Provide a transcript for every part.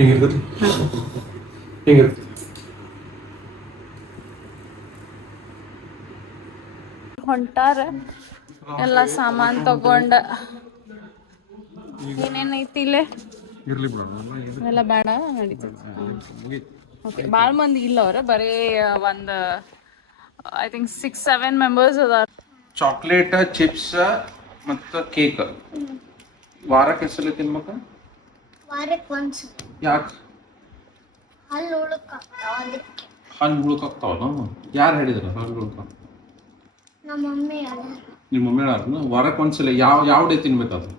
ಹಿಂಗಿರ್ತೈತಿ ಹಿಂಗಿರ್ತೈತಿ. ಹೊಂಟಾರ ಎಲ್ಲ ಸಾಮಾನ್ ತಗೊಂಡ. ಏನೇನೈತಿ ಇಲ್ಲೇ ಇರ್ಲಿ ಬಿಡ ಎಲ್ಲ ಬೇಡ ನಡೀತೈತಿ. ಓಕೆ ಭಾಳ ಮಂದಿ ಇಲ್ಲ ಅವ್ರ ಬರೀ ಒಂದು ಐ ಥಿಂಕ್ 6-7 ಮೆಂಬರ್ಸ್ ಅದಾರ. ಚಾಕ್ಲೇಟ್ ಚಿಪ್ಸ್ ಮತ್ತು ಕೇಕ್ ವಾರಕ್ಕೆ ಎಷ್ಟಲ್ಲಿ ತಿನ್ಬೇಕು? ವಾರಕ್ಕೆ ಒಂದ್ಸತಿ. ಯಾಕೆ? ಹಲ್ಲು ಉಳುಕಾಗ್ತಾವ ಅದಕ್ಕೆ. ಹಲ್ಲು ಉಳ್ಕಾಗ್ತಾವಲ್ಲ? ಯಾರು ಹೇಳಿದ್ರು ಹಲ್ಲು ಉಳ್ಕಾಗ? ನಮ್ಮ ಮಮ್ಮಿ ಅಲ್ಲ. ನಿಮ್ಮ ಮಮ್ಮಿ ಹೇಳಾರ ವಾರಕ್ಕೆ ಒಂದ್ಸಲ ಯಾವ ಡೇ ತಿನ್ಬೇಕದು?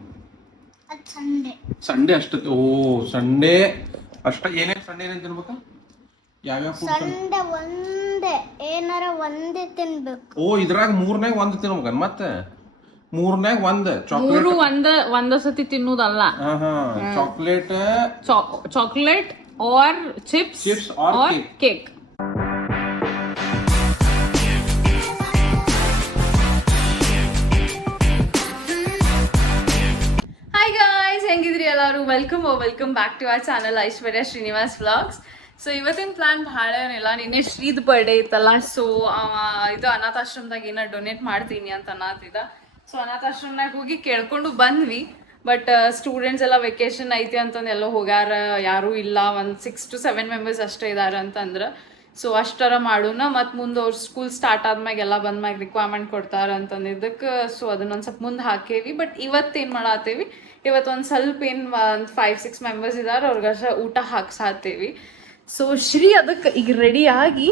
ಅದು ಸಂಡೆ. ಸಂಡೇ ಅಷ್ಟ. ಓ ಸಂಡೇ ಅಷ್ಟ. ಏನೇನು ಸಂಡೇ ಏನೇನು ತಿನ್ಬೇಕು? ಯಾವ್ಯಾವ ಫುಡ್? ಸಂಡೆ ಒಂದೇ ಏನಾರ ಒಂದೇ ತಿನ್ಬೇಕು. ಓ ಇದ್ರಾಗ 3ನ್ಯಾಗ 1 ತಿನ್ಬೇಕ ಮತ್ತೆ? 3ನ್ಯಾಗ 1 ಚಾಕ್ಲೇಟ್. 3 ಒಂದ ಸತಿ ತಿನ್ನುದಲ್ಲ. Chocolate chocolate or chips or cake. Hi guys, ಹೆಂಗಿದ್ರಿ ಎಲ್ಲರೂ? Welcome back to our channel Aishwarya Srinivas vlogs. So ಇವತ್ತಿನ ಪ್ಲಾನ್ ಭಾಳ ಏನಿಲ್ಲ, ನಿನ್ನೆ ಶ್ರೀದ್ ಬರ್ಡೇ ಇತ್ತಲ್ಲ. ಸೊ ಇದು ಅನಾಥಾಶ್ರಮದಾಗ ಏನೋ ಡೊನೇಟ್ ಮಾಡ್ತೀನಿ ಅಂತ ಅನ್ನತ್ತಿದ್ದ. ಸೊ ಅನಾಥಾಶ್ರಮನಾಗ ಹೋಗಿ ಕೇಳ್ಕೊಂಡು ಬಂದ್ವಿ. ಬಟ್ ಸ್ಟೂಡೆಂಟ್ಸ್ ಎಲ್ಲ ವೆಕೇಶನ್ ಐತಿ ಅಂತಂದು ಎಲ್ಲೋ ಹೋಗ್ಯಾರ, ಯಾರೂ ಇಲ್ಲ. ಒಂದು 6 to 7 ಮೆಂಬರ್ಸ್ ಅಷ್ಟೇ ಇದ್ದಾರೆ ಅಂತಂದ್ರೆ. ಸೊ ಅಷ್ಟರ ಮಾಡೋಣ, ಮತ್ತು ಮುಂದೆ ಅವ್ರು ಸ್ಕೂಲ್ ಸ್ಟಾರ್ಟ್ ಆದ್ಮ್ಯಾಗ ಎಲ್ಲ ಬಂದ್ಮ್ಯಾಗ ರಿಕ್ವೈರ್ಮೆಂಟ್ ಕೊಡ್ತಾರೆ ಅಂತಂದಿದ್ದಕ್ಕೆ ಸೊ ಅದನ್ನೊಂದು ಸ್ವಲ್ಪ ಮುಂದೆ ಹಾಕೇವಿ. ಬಟ್ ಇವತ್ತೇನು ಮಾಡತ್ತೇವಿ, ಇವತ್ತು ಒಂದು ಸ್ವಲ್ಪ ಏನು ಒಂದು 5-6 ಮೆಂಬರ್ಸ್ ಇದ್ದಾರೆ, ಅವ್ರಿಗೆ ಊಟ ಹಾಕ್ಸಾತೇವಿ. ಸೊ ಶ್ರೀ ಅದಕ್ಕೆ ಈಗ ರೆಡಿ ಆಗಿ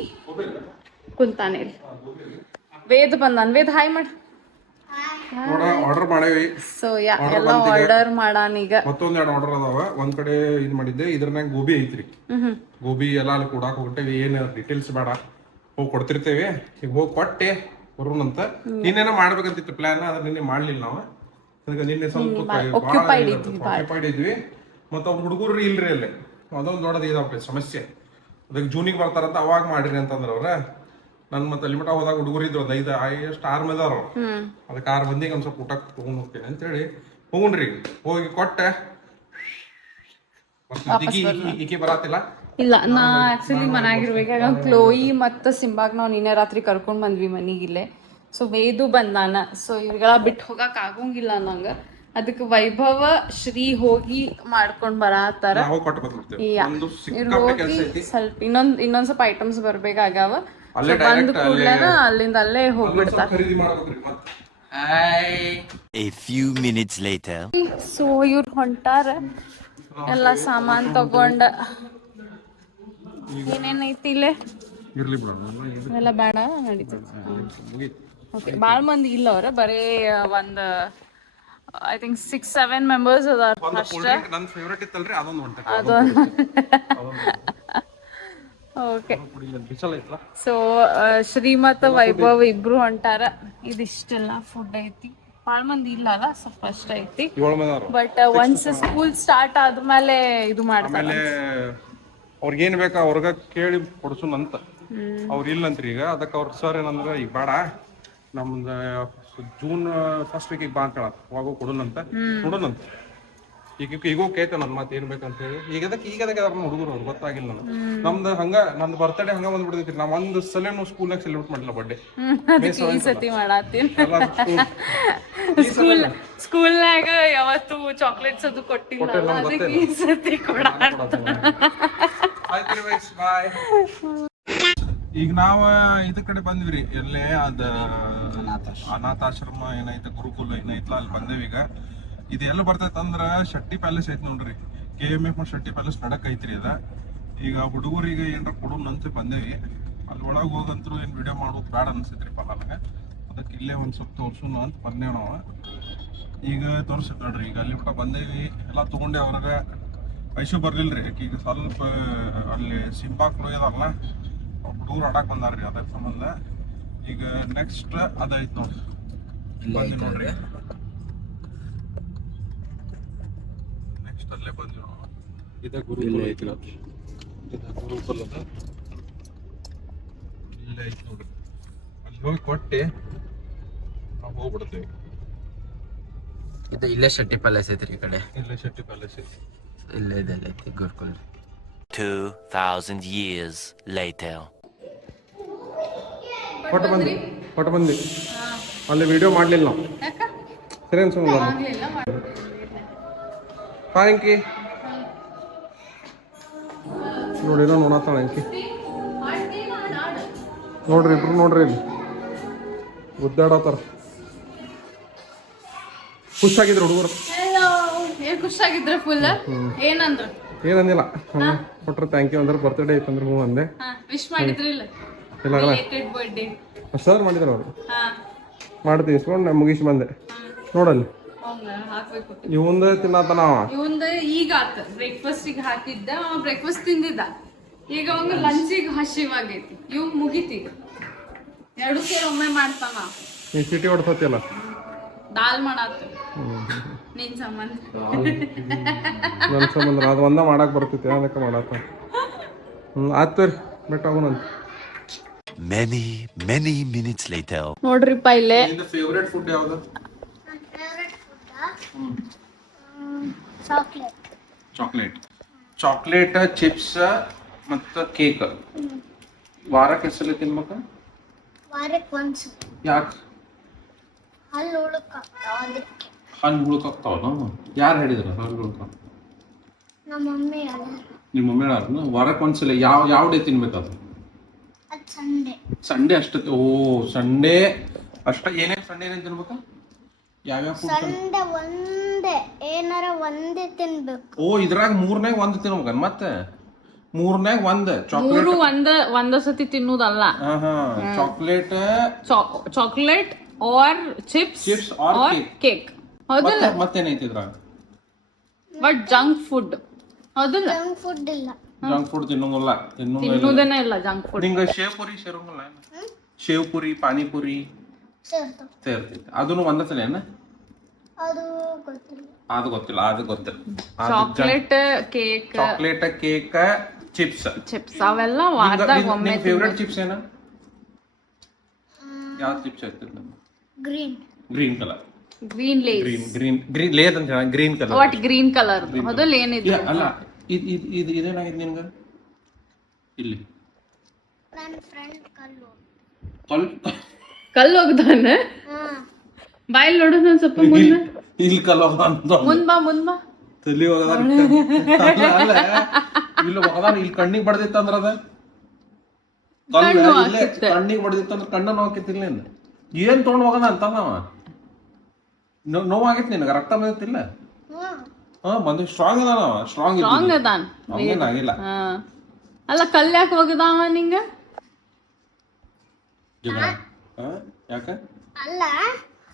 ಕುಂತಾನೆ. ವೇದ್ ಬಂದಾನ. ವೇದ್ ಹಾಯ್ ಮಾಡಿ. ಆರ್ಡರ್ ಮಾಡೇವಿ. ಸೊ ಎಲ್ಲ ಆರ್ಡರ್ ಮಾಡಾನ ಈಗ. ಮತ್ತೊಂದೆರಡು ಆರ್ಡರ್ ಅದಾವ. ಒಂದ್ ಕಡೆ ಇದು ಮಾಡಿದ್ದೆ, ಇದ್ರನಾಗ ಗೋಬಿ ಐತ್ರಿ. ಗೋಬಿ ಎಲ್ಲ ಅಲ್ಲಿ ಕೊಡಾಕ್ ಹೋಗ್ತೇವಿ. ಏನ್ ಡೀಟೇಲ್ಸ್ ಬೇಡ, ಹೋಗಿ ಕೊಡ್ತಿರ್ತೇವೆ. ಈಗ ಹೋಗಿ ಕೊಟ್ಟೆ ಬರೋಣಂತ. ನಿನ್ನೇನ ಮಾಡ್ಬೇಕಂತಿತ್ತು ಪ್ಲಾನ್, ಅದ್ರ ನಿನ್ನೆ ಮಾಡ್ಲಿಲ್ಲ ನಾವು. ಅದಕ್ಕೆ ನಿನ್ನೆ ಸ್ವಲ್ಪ ಆಕ್ಯುಪೈಡ್ ಇದ್ವಿ. ಮತ್ತ ಅವ್ರ ಹುಡುಗರು ಇಲ್ರಿ ಅಲ್ಲಿ, ಅದೊಂದು ದೊಡ್ಡದು ಇದಾಗ್ತೈತಿ ಸಮಸ್ಯೆ. ಅದಕ್ಕೆ ಜೂನಿಗೆ ಬರ್ತಾರಂತ ಅವಾಗ ಮಾಡಿರಿ ಅಂತಂದ್ರ ಅವ್ರ. ನನ್ ಮತ್ತೆ ಅಲ್ಲಿ ಮಟ ಹೋದಾಗ ಹುಡುಗರು ಇದ್ರು ಒಂದು 5-6 ಮಂದಿ ಅದಾರ. ಅದಕ್ಕೆ 6 ಮಂದಿಗೆ ಒಂದ್ ಸ್ವಲ್ಪ ಊಟ ತಗೊಂಡ್ ಹೋಗ್ತೇನೆ ಅಂತೇಳಿ ಹೋಗ್ರಿ. ಹೋಗಿ ಕೊಟ್ಟೆ. ಈಕೆ ಬರತ್ತಿಲ್ಲ. ಇಲ್ಲ, ನಾ ಆಕ್ಚುಲಿ ಮನ್ಯಾಗಿರ್ಬೇಕಾಗ ಕ್ಲೋಯಿ ಮತ್ತು ಸಿಂಬಾಗ್ ನಾವು ನಿನ್ನೆ ರಾತ್ರಿ ಕರ್ಕೊಂಡ್ ಬಂದ್ವಿ ಮನಿಗಿಲ್ಲೇ. ಸೊ ವೇದು ಬಂದಾನ. ಸೊ ಇವ್ರಿಗೆಲ್ಲ ಬಿಟ್ಟು ಹೋಗಕ್ ಆಗಂಗಿಲ್ಲ ನಂಗೆ. ಅದಕ್ಕೆ ವೈಭವ ಶ್ರೀ ಹೋಗಿ ಮಾಡ್ಕೊಂಡ್ ಬರತ್ತಾರ. ಇವ್ರು ಹೋಗಿ ಸ್ವಲ್ಪ ಇನ್ನೊಂದ್ ಸ್ವಲ್ಪ ಐಟಮ್ಸ್ ಬರ್ಬೇಕಾಗ್ಯಾವ. ಬಂದ ಕೂಡಲೇ ಅಲ್ಲಿಂದ ಅಲ್ಲೇ ಹೋಗ್ಬಿಡ್ತಾರ. ಸೊ ಇವ್ರು ಹೊಂಟಾರ ಎಲ್ಲ ಸಾಮಾನ್ ತಗೊಂಡ. ಏನೇನೈತಿ ಇಲ್ಲೇ ಎಲ್ಲ ಬೇಡ ನಡೀತೈತಿ. ಓಕೆ ಭಾಳ ಮಂದಿ ಇಲ್ಲ ಅವ್ರ ಬರೀ ಒಂದು ಐ ಥಿಂಕ್ 6-7 ಮೆಂಬರ್ಸ್ ಅದಾರ ಅಷ್ಟೇ. ಅದೊಂದು ಓಕೆ. ಸೊ ಶ್ರೀ ಮತ್ತು ವೈಭವ್ ಇಬ್ರು ಹೊಂಟಾರ. ಇದಿಷ್ಟೆಲ್ಲ ಫುಡ್ ಐತಿ. ಭಾಳ ಮಂದಿ ಇಲ್ಲ ಅಲ್ಲ, ಸ್ವಲ್ಪ ಅಷ್ಟ ಐತಿ. ಬಟ್ ಒನ್ಸ್ ಸ್ಕೂಲ್ ಸ್ಟಾರ್ಟ್ ಆದ್ಮೇಲೆ ಇದು ಮಾಡ್ತಾರೆ. ಅವ್ರಿಗೇನ್ ಬೇಕಾ ಅವ್ರಿಗೆ ಕೇಳಿ ಕೊಡ್ಸುನಂತ. ಅವ್ರ ಇಲ್ಲಂತ್ರಿ ಈಗ. ಅದಕ್ಕೆ ಅವ್ರ ಸರ್ ಏನಂದ್ರ ಈಗ ಬೇಡ, ನಮ್ದು ಜೂನ್ ಫಸ್ಟ್ ವೀಕಿಗೆ ಬಾ ಅಂತ ಹೇಳ, ಅವಾಗ ಕೊಡೋಣಂತ ನೋಡೋಣಂತ. ಈಗೂ ಕೇಳ್ತ ನನ್ ಮಾತು ಏನ್ ಬೇಕಂತ ಹೇಳಿ. ಈಗ ಅದಕ್ಕೆ ಹುಡುಗರು ಅವ್ರು ಗೊತ್ತಾಗಿಲ್ಲ ನನಗೆ. ನಮ್ದು ಬರ್ತಡೇ ಹಂಗ ಬಂದ್ಬಿಡ್ತೈತಿ. ನಾವ್ ಒಂದ್ ಸಲನು ಸ್ಕೂಲ್ನಾಗ ಸೆಲೆಬ್ರೇಟ್ ಮಾಡಿಲ್ಲ ಬರ್ಡೇ. ಸ್ಕೂಲ್ನಾಗ ಯಾವತ್ತು ಚಾಕ್ಲೇಟ್ಸ್ ಅದು ಕೊಟ್ಟಿಲ್ಲ, ಅದಕ್ಕೆ ಈ ಸತಿ ಈಗ ನಾವ ಇದ ಕಡೆ ಬಂದ್ವಿ. ಎಲ್ಲೇ ಅದ ಅನಾಥಾಶ್ರಮ ಏನೈತೆ, ಗುರುಕುಲ ಏನೈತಲ್ಲ, ಅಲ್ಲಿ ಬಂದೇವಿ. ಈಗ ಇದು ಎಲ್ಲ ಬರ್ತೈತೆ ಅಂದ್ರ ಶೆಟ್ಟಿ ಪ್ಯಾಲೇಸ್ ಐತಿ ನೋಡ್ರಿ. KMF ಶೆಟ್ಟಿ ಪ್ಯಾಲೇಸ್ ನಡಕ್ ಐತ್ರಿ ಅದ. ಈಗ ಹುಡುಗರಿಗೆ ಏನಾರ ಕೊಡೋಣ ಅಂತ ಬಂದೇವಿ. ಅಲ್ಲಿ ಒಳಗೆ ಹೋಗಂತ್ರು ಏನ್ ವಿಡಿಯೋ ಮಾಡೋದು ಬೇಡ ಅನ್ಸೈತ್ರಿ ನನಗೆ. ಅದಕ್ಕೆ ಇಲ್ಲೇ ಒಂದ್ ಸ್ವಲ್ಪ ತೋರ್ಸುನು ಅಂತ ಬಂದೇವ್ ನಾವು. ಈಗ ತೋರ್ಸತ್ ನೋಡ್ರಿ. ಈಗ ಅಲ್ಲಿ ಮಟ ಬಂದೇವಿ, ಎಲ್ಲ ತಗೊಂಡೆ. ಅವ್ರಿಗೆ ಐಶು ಬರ್ಲಿಲ್ರಿ. ಈಗ ಸ್ವಲ್ಪ ಅಲ್ಲಿ ಸಿಂಪಾಕ್ಳು ಇದಾರಲ್ಲ, ಹುಡುಗರು ಆಡಕ್ ಬಂದಾರ್ರಿ. ಅದ್ರ ಸಂಬಂಧ ಈಗ ನೆಕ್ಸ್ಟ್ ಅದೈತ್ ನೋಡ್ರಿ. ಬಂದಿ ನೋಡ್ರಿ, ನೆಕ್ಸ್ಟ್ ಅಲ್ಲೇ ಬಂದ್ವಿ ನಾವು. ಇದ ಗುರುಕುಲ ಐತಿ. ಗುರುಕುಲ ಅದ ಇಲ್ಲೇ ಐತಿ ನೋಡ್ರಿ. ಅಲ್ಲಿ ಹೋಗಿ ಕೊಟ್ಟೆ ನಾವು ಹೋಗ್ಬಿಡ್ತೇವೆ. ಇದು ಇಲ್ಲೇ ಶೆಟ್ಟಿ ಪ್ಯಾಲೇಸ್ ಐತ್ರಿ. ಈ ಕಡೆ ಇಲ್ಲೇ ಶೆಟ್ಟಿ ಪ್ಯಾಲೇಸ್ ಐತಿ. ಇಲ್ಲೇ ಇದೆಲ್ಲ ಐತಿ ಗುರುಕುಲ್. 2,000 years later. ಹೊಟ್ಟು ಬಂದು ಅಲ್ಲಿ ವಿಡಿಯೋ ಮಾಡಲಿಲ್ಲ ನಾವು ಯಾಕ ಸರಿ ಅನ್ಸಲ್ಲ ಆಗ್ಲಿಲ್ಲ ಅಂಕಿ ನೋಡಿ ಏನೋ ನೋಡತ್ತಾಳ ಅಂಕಿ ನೋಡ್ರಿ ಇಬ್ರು ನೋಡ್ರಿ ಇಲ್ಲಿ ಗುದ್ದಾಡತ್ತಾರ ಖುಷಿಯಾಗಿದ್ರು ಹುಡುಗರು ಏನ್ ಖುಷಿಯಾಗಿದ್ರ ಫುಲ್ ಏನಂದ್ರ ಏನಂದಿಲ್ಲ ಕೊಟ್ರೆ ಥ್ಯಾಂಕ್ ಯು ಅಂದ್ರೆ ಬರ್ತ್ಡೇ ಐತಂದ್ರೆ ಹ್ಞೂ ಅಂದೆ ವಿಶ್ ಮಾಡಿದ್ರಿಲ್ಲ ಇಲ್ಲ ಬರ್ಡೇ ಸರ್ ಮಾಡಿದ್ರು ಅವರು ಹಾ ಮಾಡ್ತೀವಿ ಇಸ್ಕೊಂಡು ಮುಗಿಸಿ ಬಂದೆ ನೋಡಲ್ಲಿ ಹಾಕ್ಬೇಕು ಇವಂದ ತಿನ್ನತ್ತ ನಾವ ಇವಂದ ಈಗ ಆತ ಬ್ರೇಕ್ಫಾಸ್ಟಿಗೆ ಹಾಕಿದ್ದ ಅವ ಬ್ರೇಕ್ಫಾಸ್ಟ್ ತಿಂದಿದ್ದ ಈಗ ಅವಂಗ ಲಂಚಿಗೆ ಹಸಿವಾಗೈತಿ ಇವ್ ಮುಗಿತೀಗ ಎರಡು ಸೇರಿ ಒಮ್ಮೆ ಮಾಡ್ತಾನ ನೀ ಸಿಟಿ ಹೊಡ್ಸತ್ತಿಲ್ಲ ದಾಲ್ ಮಾಡಾತ ನಿನ್ ಸಂಬಂಧ ನನ್ನ ಸಂಬಂಧ ಅದು ಒಂದ ಮಾಡಕ್ ಬರ್ತೈತಿ ಅದಕ್ಕೆ ಮಾಡತ್ತ ಆಯ್ತು ರೀ ಬೆಟ್ಟ ಆಗೋಣಂತ Many minutes later. ನೋಡ್ರಿಪ್ಪ ಇಲ್ಲೇ ಫೇವ್ರೇಟ್ ಫುಡ್ ಯಾವುದು ಚಾಕ್ಲೇಟ್ ಚಾಕ್ಲೇಟ್ ಚಿಪ್ಸ್ ಮತ್ತು ಕೇಕ್ ವಾರಕ್ಕೆ ಹೆಸರು ತಿನ್ಬೇಕ ವಾರಕ್ಕೆ ಒಂದ್ಸಲ ಯಾಕೆ ಹಲ್ಲು ಉಳುಕಾಗ್ತಾವ ಅದಕ್ಕೆ ಹಣ್ಣು ಹುಳುಕಾಗ್ತಾವಲ್ಲ ಯಾರು ಹೇಳಿದ್ರು ಹಣ್ಣು ಹುಳುಕ ನಮ್ಮ ಮಮ್ಮಿ ಅಲ್ಲ ನಿಮ್ಮ ಮಮ್ಮಿ ಹೇಳಾರ ವಾರಕ್ಕೆ ಒಂದ್ಸಲ ಯಾವ ಡೇ ತಿನ್ಬೇಕದು ಅದು ಸಂಡೆ ಸಂಡೇ ಅಷ್ಟ ಓ ಸಂಡೇ ಅಷ್ಟ ಏನೇನು ಸಂಡೇ ಏನೇನು ತಿನ್ಬೇಕ ಯಾವ್ಯಾವ ಫುಡ್ ಸಂಡೆ ಒಂದೇ ಏನಾರ ಒಂದೇ ತಿನ್ಬೇಕು ಓ ಇದ್ರಾಗ ಮೂರನಾಗ ಒಂದು ತಿನ್ಬೇಕ ಮತ್ತೆ ಮೂರನಾಗ ಒಂದು ಚಾಕ್ಲೇಟ್ ಮೂರು ಒಂದ ಸತಿ ತಿನ್ನುದಲ್ಲ ಹಾ chocolate chocolate or chips chips or or cake ಹೌದಲ್ಲ ಮತ್ತೇನೈತಿ ಇದ್ರಾಗ ಬಟ್ ಜಂಕ್ ಫುಡ್ ಹೌದಲ್ಲ ಜಂಕ್ ಫುಡ್ ಇಲ್ಲ ಜಂಕ್ ಫುಡ್ ತಿನ್ನೋಂಗಿಲ್ಲ ತಿನ್ನುವುದೇನೆ ಇಲ್ಲ ಜಂಕ್ ಫುಡ್ ನಿಂಗೆ ಶೇವ್ ಪುರಿ ಸೇರೋಂಗಿಲ್ಲ ಶೇವ್ ಪುರಿ ಪಾನಿಪುರಿ ಸೇರ್ತಾವ ಸೇರ್ತೈತಿ ಅದನ್ನು ಒಂದತ್ತಲೆ ಏನ ಅದು ಗೊತ್ತಿಲ್ಲ ಅದು ಗೊತ್ತಿಲ್ಲ chocolate cake chocolate cake chips chips ಅವೆಲ್ಲ ವಾರದಾಗ ಒಮ್ಮೆ ಫೇವ್ರೆಟ್ ಚಿಪ್ಸ್ ಏನ ಯಾವ ಚಿಪ್ಸ್ ಐತಿ green green colour green Lay's green ಲೇದ್ ಅಂತ ಹೇಳ green colour what green colour ಮೊದಲು ಏನಿದೆ ಅಲ್ಲ ಇದು ಇದೇನಾಗಿದೆ ನಿನ್ಗ ಇಲ್ಲಿ ನನ್ನ ಫ್ರೆಂಡ್ ಕಲ್ಲು ಕಲ್ಲು ಹೋಗ್ದಾನ ಹಾ ಬಾಯಲ್ಲಿ ನೋಡೋಣ ಒಂದ್ ಸ್ವಲ್ಪ ಮುಂದೆ ಇಲ್ಲಿ ಕಲ್ ಅಂತ ಮುಂದ್ ಬಾ ತಲಿ ಹೋಗದಾರ ಇಲ್ಲಿ ಹೋಗದಾರ ಇಲ್ಲಿ ಕಣ್ಣಿಗೆ ಬಡ್ದಿತ್ತಂದ್ರ ಅದ ಕಣ್ಣಿಗೆ ಬಡ್ದಿತ್ತಂದ್ರ ಕಣ್ಣ ನೋಕಿತ್ತಿಲ್ಲ ಏನ್ ತೊಗೊಂಡ್ ಹೋಗದ ಅಂತ ನಾವ ನೋವಾಗಿತ್ತು ನಿನಗ ರಕ್ತ ಬಂದಿತ್ತಿಲ್ಲ ಹಾ ಬಂದು ಸ್ಟ್ರಾಂಗ್ ಅದ ನಾವ ಸ್ಟ್ರಾಂಗ್ ಅದಾನ ಆಗಿಲ್ಲ ಅಲ್ಲ ಕಲ್ಲು ಯಾಕೆ ಹೋಗದಾವ ನಿಂಗ ಯಾಕ ಅಲ್ಲ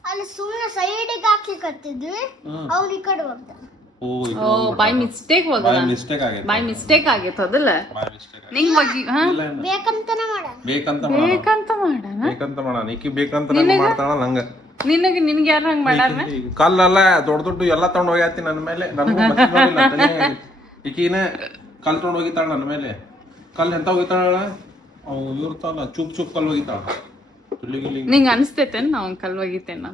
ಅಲ್ಲಿ ಸುಮ್ಮನೆ ಸೈಡಿಗೆ ಹಾಕ್ಲಿಕ್ಕತ್ತಿದ್ವಿ ಅವ್ನು ಈ ಕಡೆ ಹೋಗ್ದ ಓ ಬೈ ಮಿಸ್ಟೇಕ್ ಹೋಗದ ಮಿಸ್ಟೇಕ್ ಆಗೈತೆ ಬೈ ಮಿಸ್ಟೇಕ್ ಆಗೈತೆ ಅದಲ್ಲ ನಿಂಗ್ ಹೋಗಿ ಬೇಕಂತನ ಮಾಡ ಬೇಕಂತ ಮಾಡ ಈಕಿ ಬೇಕಂತ ಮಾಡ್ತಾಳ ನಂಗ ನಿನಗೆ ಯಾರು ಹಂಗ ಮಾಡ್ಯಾರ ಕಲ್ಲಲ್ಲ ದೊಡ್ಡ ಎಲ್ಲ ತಗೊಂಡ್ ಹೋಗ್ಯಾತಿ ನನ್ನ ಮೇಲೆ ಈಕಿನ ಕಲ್ ತಗೊಂಡ್ ಹೋಗಿತಾಳ ನನ್ನ ಮೇಲೆ ಕಲ್ ಎಂತ ಹೋಗಿತಾಳ ಅವು ಇರ್ತಾವಲ್ಲ ಚೂಪ್ ಕಲ್ ಹೋಗಿತಾಳ ನಿಂಗ ಅನ್ಸ್ತೇತೇನ್ ನಾವ್ ಕಲ್ ಹೋಗಿತೇನ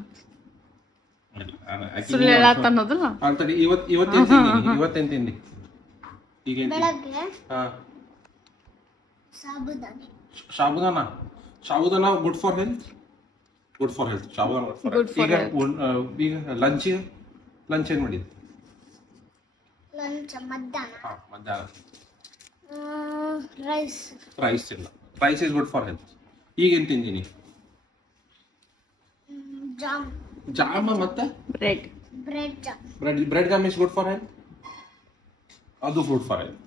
ಸುಳ್ಳು ಹೇಳತ್ತ ಅನ್ನೋದಲ್ಲ ಅಂತಡಿ ಇವತ್ತೇನ್ ತಿಂದಿ ಈಗ ಬೆಳಗ್ಗೆ sabudana good for health sabudana ಈಗ ಲಂಚ್ ಏನ್ ಮಾಡಿದ್ವಿ ಲಂಚ್ ಮಧ್ಯಾಹ್ನ ರೈಸ್ ಇಲ್ಲ rice is good for health ಈಗೇನ್ ತಿಂದಿನಿ ಜಾಮ್ ಮತ್ತೆ bread jam is good for health ಅದು good for health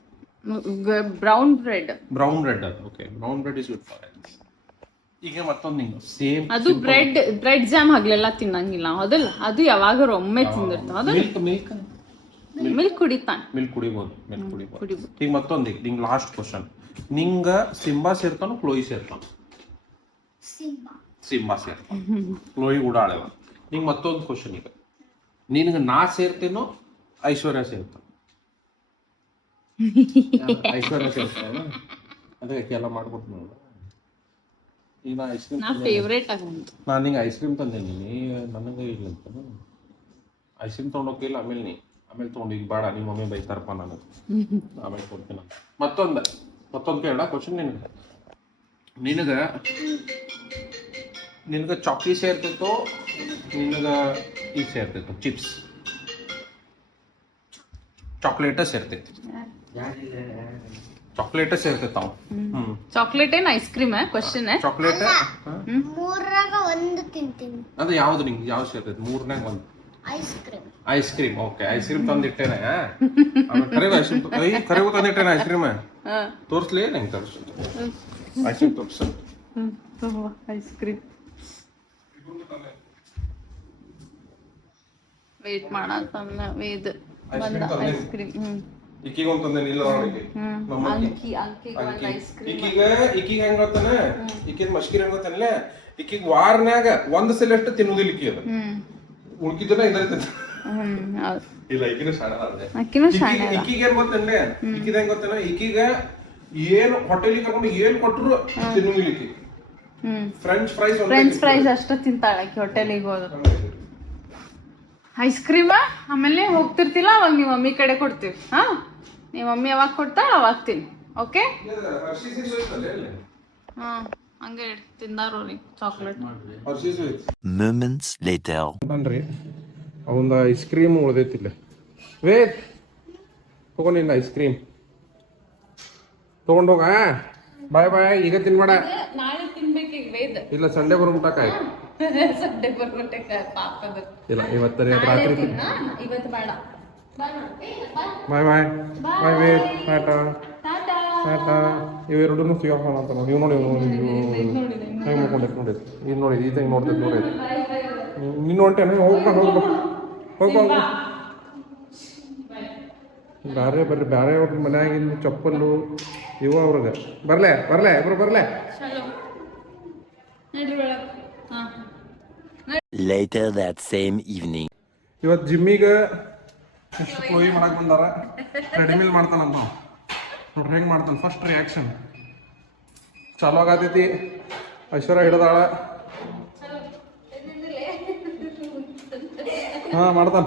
brown bread ಅದು okay brown bread is good for health ಈಗ ಮತ್ತೊಂದು ನಿಂಗೆ ಸೇಮ್ ಅದು ಬ್ರೆಡ್ ಜಾಮ್ ಹಗ್ಲೆಲ್ಲ ತಿನ್ನಂಗಿಲ್ಲ ಹೌದಲ್ಲ ಅದು ಯಾವಾಗಾರ ಒಮ್ಮೆ ತಿಂದಿರ್ತಾವ ಮಿಲ್ಕ್ ಕುಡಿತಾನ ಮಿಲ್ಕ್ ಕುಡಿಬೋದು ಈಗ ಮತ್ತೊಂದು ನಿಂಗೆ ಲಾಸ್ಟ್ ಕ್ವಶನ್ ನಿಂಗ ಸಿಂಬಾ ಸೇರ್ತಾನ ಕ್ಲೋಯಿ ಸೇರ್ತಾನ ಸಿಂಬಾ ಸೇರ್ತಾನ ಕ್ಲೋಯಿ ಉಡಾಳೆವ ನಿಂಗೆ ಮತ್ತೊಂದು ಕ್ವಶನ್ ಈಗ ನಿನಗೆ ನಾ ಸೇರ್ತೇನೋ ಐಶ್ವರ್ಯ ಸೇರ್ತಾನ ಐಶ್ವರ್ಯ ಸೇರ್ತಾನ ಅದಕ್ಕೆ ಎಲ್ಲ ಮಾಡ್ಕೊಟ್ಟು ನೋಡ ಈಗ ನಾ ಐಸ್ ಕ್ರೀಮ್ ನಾನು ನಿಂಗೆ ಐಸ್ ಕ್ರೀಮ್ ತಂದೇನಿ ನನಗೆ ಇಲ್ಲ ಅಂತ ಐಸ್ ಕ್ರೀಮ್ ತೊಗೊಂಡೋಗಿಲ್ಲ ಆಮೇಲೆ ತೊಗೊಂಡು ಈಗ ಬೇಡ ನಿಮ್ಮ ಮಮ್ಮಿ ಬೈತಾರಪ್ಪ ನನಗೆ ಆಮೇಲೆ ಕೊಡ್ತೀನಿ ಅಂತ ಮತ್ತೊಂದು ಕೇಳ ಕ್ವಶನ್ ನಿನಗ ಚಾಕ್ಲಿ ಸೇರ್ತಿತ್ತು, ನಿನಗ ಈಗ ಸೇರ್ತಿತ್ತು ಚಿಪ್ಸ್, ಚಾಕ್ಲೇಟ ಸೇರ್ತೈತಿ, ಚಾಕ್ಲೇಟ ಸೇರ್ತಿತ್ತು ಅವು. ಚಾಕ್ಲೇಟ್ ಏನ್ ಐಸ್ ಕ್ರೀಮ್ ಕ್ವಶನ್? ಚಾಕ್ಲೇಟ್ ಮೂರಾಗ ಒಂದು ತಿಂತೀನಿ. ಅದು ಯಾವ್ದು ನಿಂಗೆ ಯಾವ್ದು ಸೇರ್ತೈತಿ? ಮೂರನಾಗ ಒಂದು ice cream. Okay, ice cream ತಂದಿಟ್ಟೇನೆ. ಕರೆಗೂ ಐಸ್ ಕ್ರೀಮ್ ಕರೆಗೂ ತಂದಿಟ್ಟೇನೆ ಐಸ್ ಕ್ರೀಮ್. ತೋರಿಸ್ಲಿ ನಂಗೆ ತೋರಿಸ್ ಐಸ್ ಕ್ರೀಮ್ ತೋರಿಸ. ಐಸ್ ಕ್ರೀಮ್ ವೇಟ್ ಮಾಡತ್ತಲ್ಲ ವೇದ್ ಬಂದ ಐಸ್ ಕ್ರೀಮ್. ಇಕ್ಕಿಗೆ ಒಂದು ತಂದೆ ಇಲ್ಲ ಇಕ್ಕಿಗೆ ಹೆಂಗ್ ಗೊತ್ತಾನ? ಇಕ್ಕಿದ ಮಸ್ಕಿರ್ ಹೆಂಗ್ ಗೊತ್ತಾನಲ್ಲ? ಇಕ್ಕಿಗೆ ವಾರನ್ಯಾಗ ಒಂದ್ ಸಲ ಅಷ್ಟು ತಿನ್ನುದಿಲ್ಲ ಇಕ್ಕಿ. ಅದು ಉಳ್ಕಿದ್ದನ್ನ ಇದೈತೈತಿ. ಇಲ್ಲ ಇಕ್ಕಿನ ಇಕ್ಕಿಗೆ ಏನ್ ಗೊತ್ತಂಡೆ? ಇಕ್ಕಿದ ಹೆಂಗ್ ಗೊತ್ತಾನ? ಇಕ್ಕಿಗ ಏನು ಹೋಟೆಲಿಗೆ ಕರ್ಕೊಂಡು ಏನ್ ಕೊಟ್ರು ತಿನ್ನುದಿಲ್ಲ ಇಕ್ಕಿ. ಫ್ರೆಂಚ್ ಫ್ರೈಸ್ ಅಷ್ಟ ತಿಂತಾಳ ಆಕಿ ಹೋಟೆಲಿಗೆ ಹೋದ. ಐಸ್ ಕ್ರೀಮ್ ಆಮೇಲೆ ಹೋಗ್ತಿರ್ತಿಲ್ಲ ಅವಾಗ ನಿಮ್ಮ ಮಮ್ಮಿ ಕಡೆ ಕೊಡ್ತೀವಿ. ಹಾ, ನಿಮ್ಮ ಮಮ್ಮಿ ಯಾವಾಗ ಕೊಡ್ತಾಳ ಅವಾಗ ತಿನ್. ಓಕೆ? ಹಾ, ಹಂಗೆ ತಿಂದಾರ ಚಾಕ್ಲೇಟ್. Moments later. ಬನ್ರಿ, ಅವಂದ ಐಸ್ ಕ್ರೀಮ್ ಉಳ್ದೈತಿಲ್ಲ. ವೇಟ್ ತಗೊಂಡಿಲ್ಲ ಐಸ್ ಕ್ರೀಮ್ ತಗೊಂಡೋಗ. ಬಾಯ್ ಬಾಯ್. ಈಗ ತಿನ್ಬೇಡ, ನಾಳೆ ತಿನ್ಬೇಕು ಈಗ ವೇದ್. ಇಲ್ಲ ಸಂಡೇ ಬರ್ಬಿಟ್ಟಾಕಾಯ್. ಸಂಡೆ ಬರ್ಬಿಟ್ಟೆ ಪಾಪದ. ಇಲ್ಲ ಇವತ್ತು ರಾತ್ರಿ. ಇವತ್ತು ಬೇಡ. ಬಾಯ್ ಬಾಯ್ ಬಾಯ್ ವೇಟ್. ಟಾಟಾ ಟಾಟಾ. ಇವೆರಡೂ ಸಿಗೋಣ ಅಂತ ನೋಡಿ. ಇವ್ ನೋಡಿ ಹೆಂಗೆ ಮಾಡ್ಕೊಂಡೈತೆ ನೋಡಿ. ಇದು ನೋಡಿ ಇದು ಹೆಂಗೆ ನೋಡ್ತೈತೆ ನೋಡಿ. ನೀನು ಹೊಂಟೇನೆ? ಹೋಗ್ಬಾ. ಬ್ಯಾರೆ ಅವ್ರ ಮನ್ಯಾಗಿಂದ ಚಪ್ಪಲ್ಲು ಇವು ಅವ್ರಿಗೆ. ಬರ್ಲೆ ಇಬ್ರು ಬರ್ಲೆ. Later that same evening. ಇವತ್ತು ಜಿಮ್ಮಿಗೆ ಎಷ್ಟು ಪೋಯಿ ಮಾಡಕ್ ಬಂದಾರ. ಟ್ರೆಡ್ಮಿಲ್ ಮಾಡ್ತಾನಂತ ನೋಡ್ರಿ ಹೆಂಗೆ ಮಾಡ್ತಾನೆ. ಫಸ್ಟ್ ರಿಯಾಕ್ಷನ್ ಚಾಲು ಆಗತೈತಿ. ಐಶ್ವರ್ಯ ಹಿಡ್ದಾಳ. ಹಾ ಮಾಡ್ತಾನ.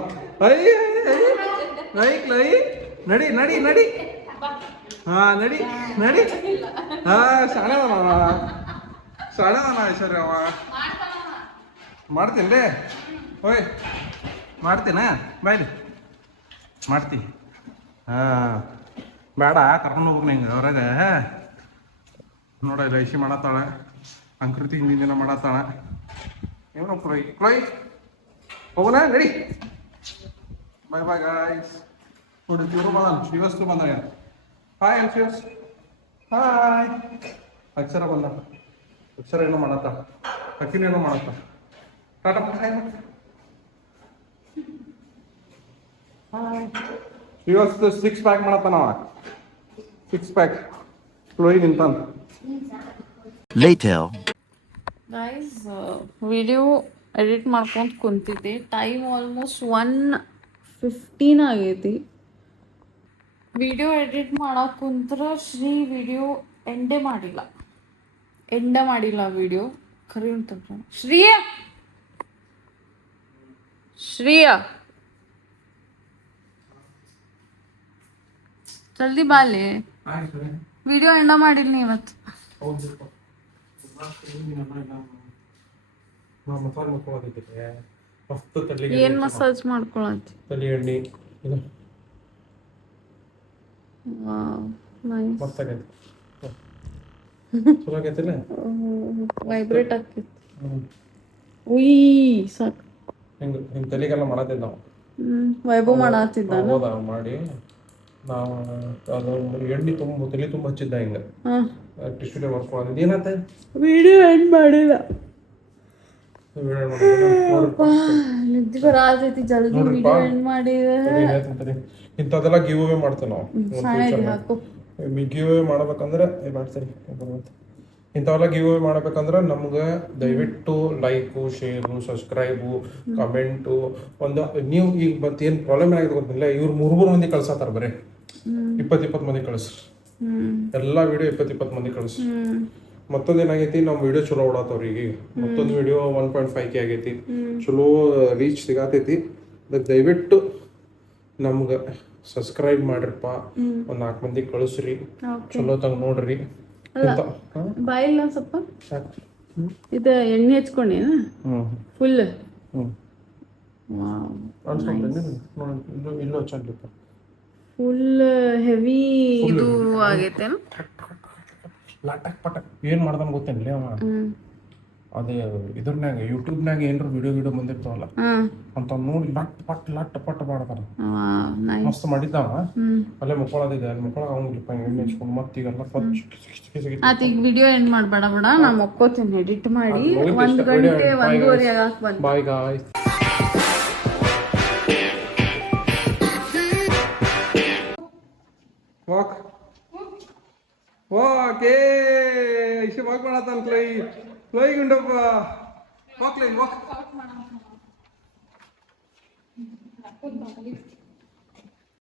ನಡಿ ಹಾ ನಡಿ. ಹಾ ಶಾಣೆದಾನ ಐಶ್ವರ್ಯ. ಅವ ಮಾಡ್ತೀನಿ ಓಯ್ ಮಾಡ್ತೀನ ಬಾಯ್ಲಿ ಮಾಡ್ತೀನಿ. ಹಾಂ ಬೇಡ ಕರ್ಕೊಂಡು ಹೋಗ್ರಿ ಹಿಂಗೆ ಹೊರಗೆ. ನೋಡ ಐಶಿ ಮಾಡತ್ತಾಳೆ, ಅಂಕೃತಿ ಹಿಂದಿನ ದಿನ ಮಾಡತ್ತಾಳ. ಏನೋ ಕ್ಲೋಯ್ ಹೋಗೋಣ ನಡಿ. ಬಾಯ್ ಬಾಯ್ ಗಾಯ್ಸ್. ನೋಡಿ ಇವರು ಬಂದ ಶಿವಸ್ತು ಬಂದ. ಹಾಯ್ ಶಿವಸ್. ಹಾಯ್. ಅಕ್ಷರ ಬಂದ. ಅಕ್ಷರ ಏನೋ ಮಾಡತ್ತ, ಅಕ್ಕಿನೇನೋ ಮಾಡತ್ತ. ಟಾಟಾ ಹಾಯ್. ಇವತ್ತು 6 ಪ್ಯಾಕ್ ಮಾಡತ್ತಾನವ. 6 ಪ್ಯಾಕ್ ಕ್ಲೋಯ್ ನಿಂತಾನ. Later. ಗೈಸ್, ವಿಡಿಯೋ ಎಡಿಟ್ ಮಾಡ್ಕೊಂತ ಕುಂತಿದ್ದೆ. ಟೈಮ್ ಆಲ್ಮೋಸ್ಟ್ 1:15 ಆಗೈತಿ. ವಿಡಿಯೋ ಎಡಿಟ್ ಮಾಡಕ್ಕೆ ಕುಂತ್ರೆ ವಿಡಿಯೋ ಎಂಡೇ ಮಾಡಿಲ್ಲ ವಿಡಿಯೋ. ಖರೀ ಉಂಟು ಶ್ರೀಯಾ ಜಲ್ದಿ ಬಾಲಿ. ವಿಡಿಯೋ ಎಂಡ ಮಾಡಿಲ್ಲ ನೀ ಇವತ್ತು. ಏನ್ ಮಸಾಜ್ ಮಾಡ್ಕೊಳತಿ? ತಲೆ ಎಣ್ಣೆ ವೈಬ್ರೇಟ್ ಆಗ್ತಿತ್ತು. ಉಯ್ ಸಾಕು. ಹಿಂಗೆ ತಲೆಗೆಲ್ಲ ಮಾಡತ್ತಿದ್ದ ನಾವು. ವೈಭವ್ ಮಾಡತ್ತಿದ್ದ ಮಾಡಿ ನಾವು ಅದು ಎಣ್ಣೆ ತಲೆ ತುಂಬ ಹಚ್ಚಿದ್ದ ಹಿಂಗೆ ಟಿಶ್ಯೂ ಮಾಡ್ಕೊಳ್ಳೋದು. ಏನಂತ ವಿಡಿಯೋ ಎಂಡ್ ಮಾಡಿಲ್ಲ. ನಿದ್ದೆ ಬರತೈತಿ. ಜಲ್ದಿ ವಿಡಿಯೋ ಎಂಡ್ ಮಾಡಿದ್ರೆ ಇಂಥದ್ದೆಲ್ಲ ಗಿವ್ ಅವೇ ಮಾಡ್ತೇವೆ ನಾವು. ಗಿವ್ ಅವೇ ಮಾಡ್ಬೇಕಂದ್ರೆ ಮಾಡ್ತೀರಿ. ಇಂಥವೆಲ್ಲ ಗಿವ್ ಅವೇ ಮಾಡ್ಬೇಕಂದ್ರೆ ನಮ್ಗೆ ದಯವಿಟ್ಟು ಲೈಕು, ಶೇರು, ಸಬ್ಸ್ಕ್ರೈಬು, ಕಮೆಂಟು ಒಂದು. ನೀವು ಈಗ ಮತ್ತೆ ಏನು ಪ್ರಾಬ್ಲಮ್ ಏನಾಗಿದೆ ಗೊತ್ತಿಲ್ಲ, ಇವ್ರು 3 ಮಂದಿ ಕಳ್ಸತ್ತಾರ. ಬರೀ 20 ಮಂದಿ ಕಳಿಸ್ರಿ. ಎಲ್ಲ ವಿಡಿಯೋ 20 ಮಂದಿ ಕಳಿಸ್ರಿ. ಮತ್ತೊಂದು ಏನಾಗೈತಿ, ನಮ್ಮ ವಿಡಿಯೋ ಚಲೋ ಓಡಾತವ್ರಿ. ಈಗ ಮತ್ತೊಂದು ವಿಡಿಯೋ 1.5K ಆಗೈತಿ. ಚಲೋ ರೀಚ್ ಸಿಗತೈತಿ. ಅದಕ್ಕೆ ದಯವಿಟ್ಟು ನಮ್ಗೆ ಸಬ್ಸ್ಕ್ರೈಬ್ ಮಾಡ್ರಿಪ್ಪ, ಒಂದ್ 4 ಮಂದಿ ಕಳಿಸ್ರಿ, ಚಲೋ ತಂಗ ನೋಡ್ರಿ. ಬಾಯಿಲ್ಲ ಸ್ವಲ್ಪ ಇದು ಎಣ್ಣೆ ಹಚ್ಕೊಂಡೇನ ಫುಲ್ ಇಲ್ಲೋ ಚಂದ್ರಿಪ್ಪ ಫುಲ್ ಹೆವಿ ಇದು ಆಗೈತೆ. ಲಟಕ್ ಪಟಕ್ ಏನ್ ಮಾಡ್ದಂಗ ಗೊತ್ತೇನ್ಲಿ ಅವ, ಅದೇ ಇದ್ರನ್ಯಾಗ ಯೂಟ್ಯೂಬ್ನಾಗ ಏನ್ರ ವಿಡಿಯೋ ಬಂದಿರ್ತಾವಲ್ಲ ಅಂತ ನೋಡಿ ಲಟ್ ಪಟ್ ಮಾಡ್ತಾರ. ಮಸ್ತ್ ಮಾಡಿದ್ದಾವ. ಅಲ್ಲೇ ಮುಕ್ಕೊಳ್ಳೋದಿದೆ, ಅಲ್ಲಿ ಮುಕ್ಕೊಳಗ ಅವ್ನಿಗೆ ಎಣ್ಣೆ ಹಚ್ಕೊಂಡು ಮತ್ತೀಗೆಲ್ಲ ಆತ ಈಗ ವಿಡಿಯೋ ಎಂಡ್ ಮಾಡ್ಬೇಡ ಬಿಡ, ನಾ ಮಕ್ಕೋತೀನಿ ಎಡಿಟ್ ಮಾಡಿ. 1 ಗಂಟೆ 1:30 ಆಗಕ್ ಬಂತು. Bye guys. ವಾಕ್ ವಾಕ್ ಏ ಇಷ್ಟು ವಾಕ್ ಮಾಡತ್ತಾನ ಕ್ಲೈ ಗುಂಡಪ್ಪ. ವಾಕ್ ಲೈ ವಾಕ್.